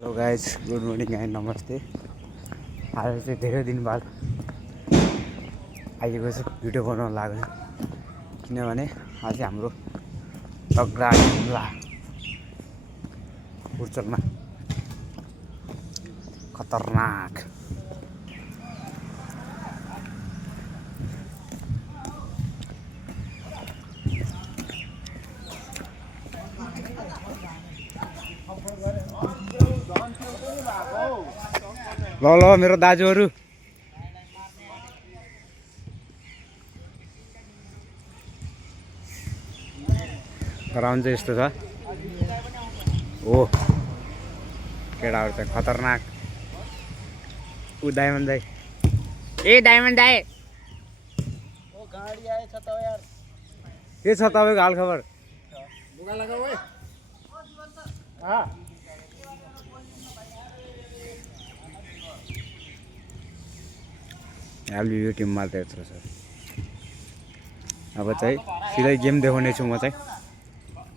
Hello guys, good morning and नमस्ते। आज चाहिँ धेरै दिन बाद आइएको छु भिडियो बनाउन लाग्यो, किनभने आज हाम्रो तगडा जुम्ला पुर्चोकमा खतरनाक ल मेरो दाजुहरू ग्राउन्ड चाहिँ यस्तो छ हो। केटाहरू चाहिँ खतरनाक। ऊ डायमन्ड दाई, ए डायमन्ड दाई के छ तपाईँको हालखबर? यो टिममा त यत्रो छ। अब चाहिँ सिधै गेम देखाउने छु म चाहिँ।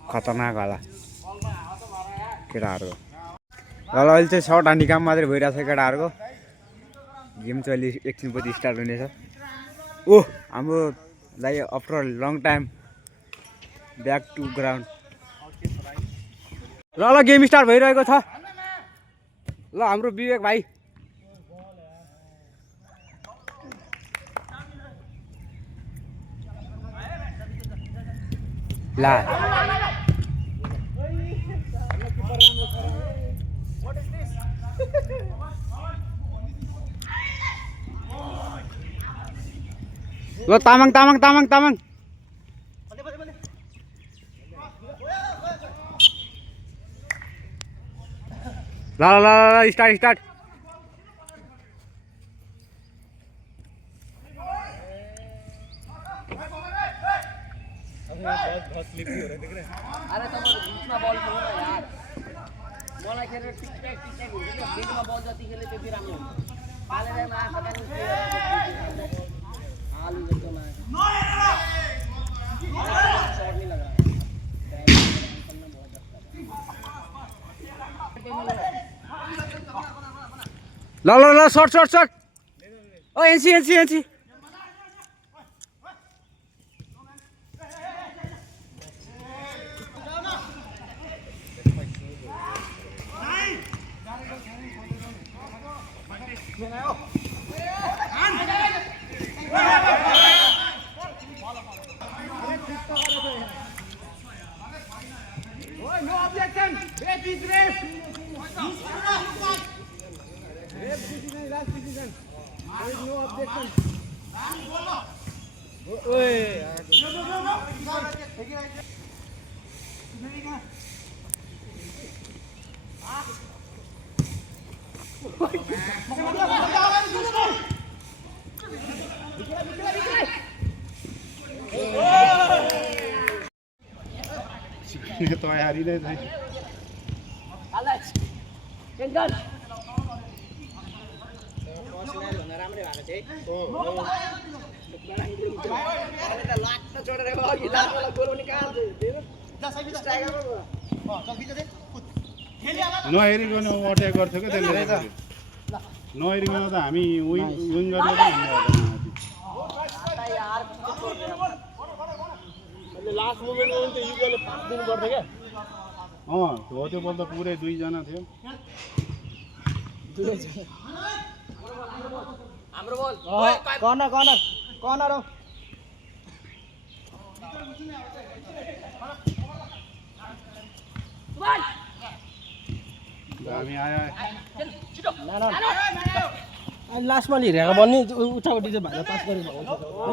खतरनाक होला केटाहरूको। ल अहिले चाहिँ सर्ट हान्ने काम मात्रै भइरहेको छ केटाहरूको। गेम चाहिँ अहिले एकछिनपछि स्टार्ट हुनेछ। ओह हाम्रो दाइ after long time back to ground. ल गेम स्टार्ट भइरहेको छ। ल हाम्रो विवेक भाइ ला ल तामाङ तामाङ तामाङ तामाङ ल ल ल स्टार्ट स्टार्ट। अरे तपाईहरु बीचमा बल खेल्नु न यार। मलाई खेलेर टिक ट्याक हुन्छ के बिचमा बल जति खेले त्यति राम्रो हुन्छ। पालेरमा आँखा पनि आलु जस्तो लाग्छ। शॉट नहीं लगा। ल ल ल शॉट शॉट शॉट। ओ एनसी एनसी एनसी No objection. Ref is ref. Ref decision is last decision. There is no objection. तयारी नै छैन। Alex, tension. पर्सनल हुन राम्रै भएको छ है। अरे त लाट त छोडेर अघि लाटवाला गोल पनि कहाँ स्ट्राइकरमा नहेरिकन अट्याक गर्छ क्या त्यसले। नहेरिकन त हामी विङ गर्ने त लास्ट मोमेन्टमा पनि त युगले पास दिनु पर्थ्यो क्या। हो त्यो बल त पुरै दुईजना थियो। हाम्रो बल कर्नर कर्नर कर्नर हो। हामी आयो अनि लास्टमा हिँडेको बल नि उठापट्टि चाहिँ भाइले पास गरेको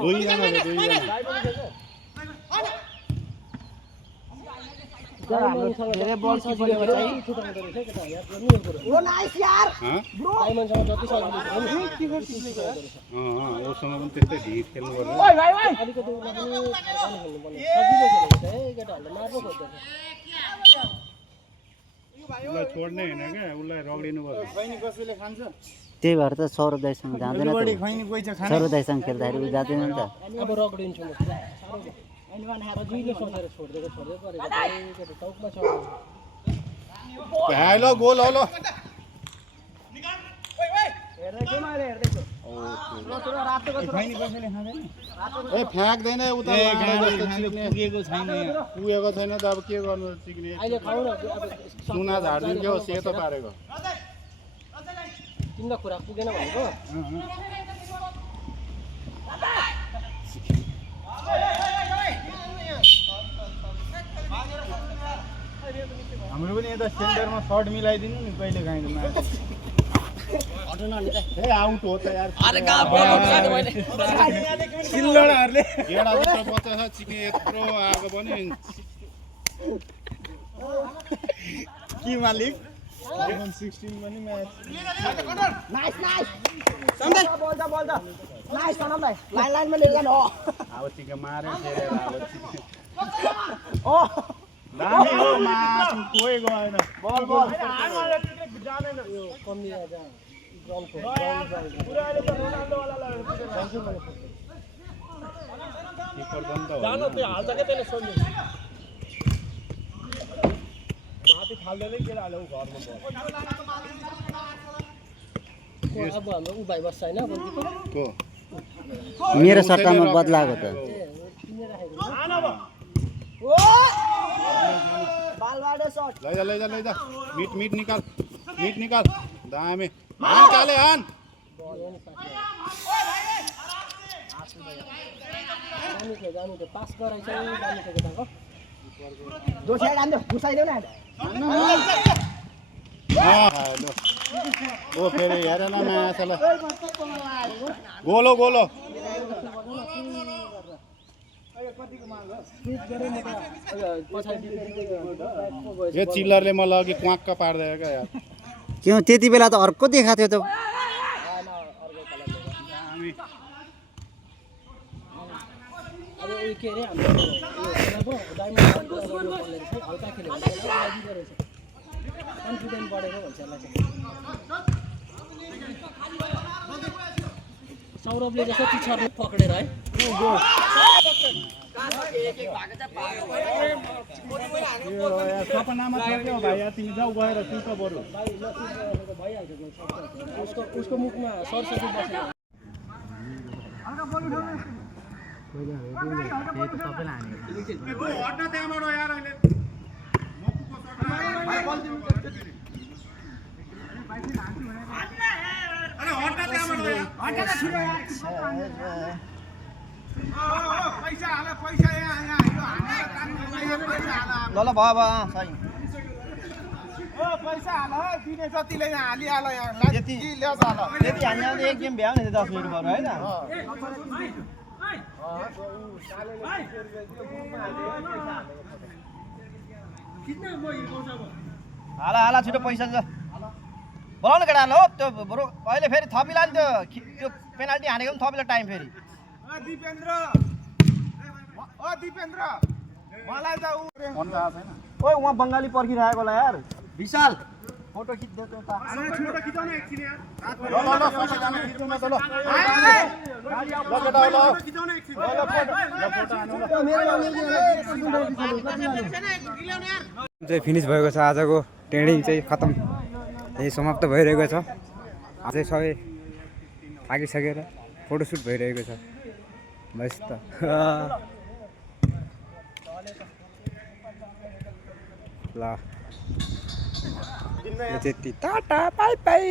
दुईजना थियो दुईजना। धेरै बल सजिलो चाहिँ ओ नाइस यार ब्रो डायमन्डसँग जति सजिलो छ नि ओसँग पनि त्यस्तै ढिट खेल्नु पर्छ। ओइ भाइ भाइ अलिकति उला पनि खेल्नु पर्छ। सजिलो खेलेको छ है केटाहरुले मार्नु खोज्दैन। उसलाई छोड्ने होइन क्या, उसलाई रगडिनु पर्छ। त्यही भएर त सौरभ दाइसँग जाँदैन त। सौरभ दाइसँग खेल्दाखेरि उयो जाँदैन नि त। अब रगडिन्छु म पुरा साह्रो अनि माने सजिलो सोचेर छोड्दिएको गरेको टाउकमा छ। हेलो गोल हो ल हेर्दैछु मैले हेर्दैछु ल तर रातो गर्छु ए फ्याँक्दैन उता पुगेको छैन पुगेको छैन त अब के गर्नु चिक्ने अहिले खाऊ न अब सुना झारिदिन्थ्यो सेतो पारेको तिमीलाई खुराक पुगेन भनेको हाम्रो पनि यता सेन्टरमा सर्ट मिलाइदिनु नि कहिले काहीँ ए आउट हो त यार अरे कहाँ बल उठाएको मैले किल्लडाहरूले गेडा जस्तो बच्चा छ चिक्ने यत्रो आएको पनि के मालिक iPhone 16 पनि म्याच नाइस नाइस सन्दै बोल्छ नाइस सनमलाई लाइनमा लिएर जानु हो अब चिके मारे फेरेर अब चिके ओ दामी हो मास कोही गएन बल जादैन यो कमी आजा ग्राउन्डको पुराले त रोनाल्डो वाला किपर बन्द हो जान त्यो हाल्छ के त्यसले सोध्नु माथि फाल्दैनै के हाल्यो घरमा बल अब हाम्रो उ भाइ बस्छ हैन गोलकिपर को मेरो सट्टामा बदलाएको त ओ बालवाडे शॉट लैजा मिट निकाल दामी हान काले हान जानु त पास गराइछ जानु त केटाको दोसाइ रान्दै घुसाइदेऊ न हेलो ओ फेरि हेरेन म्याच ल गोलो यो चिल्लरले मलाई अघि क्वाक्क पार्दै क्या यार क्यों त्यति बेला त अर्को देखाएको थियो त अब यो के रे हाम्रो डायमन्ड हल्का खेल्यो भने कन्फिडेन्ट बढेको भन्छ यसलाई चाहिँ सौरभले जस्तो पिछाडि पक्रेर है सपनामा थियो भाइ तिमी जाऊ गएर सुत बरु उसको मुखमा सरस्वती बसेको ल भयो सही पैसा हाल दिने जतिले यहाँ हालिहाल यहाँ त्यति हाल्ने एक गेम भ्याउ नि 10 मिनट बरु होइन हाला छिटो पैसा बोलाउनु केटा हो त्यो बरु अहिले फेरि थपिला नि त्यो पेनाल्टी हानेको पनि थपिला टाइम फेरि दिपेन्द्र मलाई त ओइ उहाँ बङ्गाली पर्खिरहेको होला यार विशाल फोटो खिच्दै त फोटो खिचाउन एकछिन यार चाहिँ फिनिस भएको छ आजको ट्रेनिङ चाहिँ खतम यही समाप्त भइरहेको छ अझै सबै आगिसकेर फोटोसुट भइरहेको छ बस त ल त्यति टाटा बाई बाई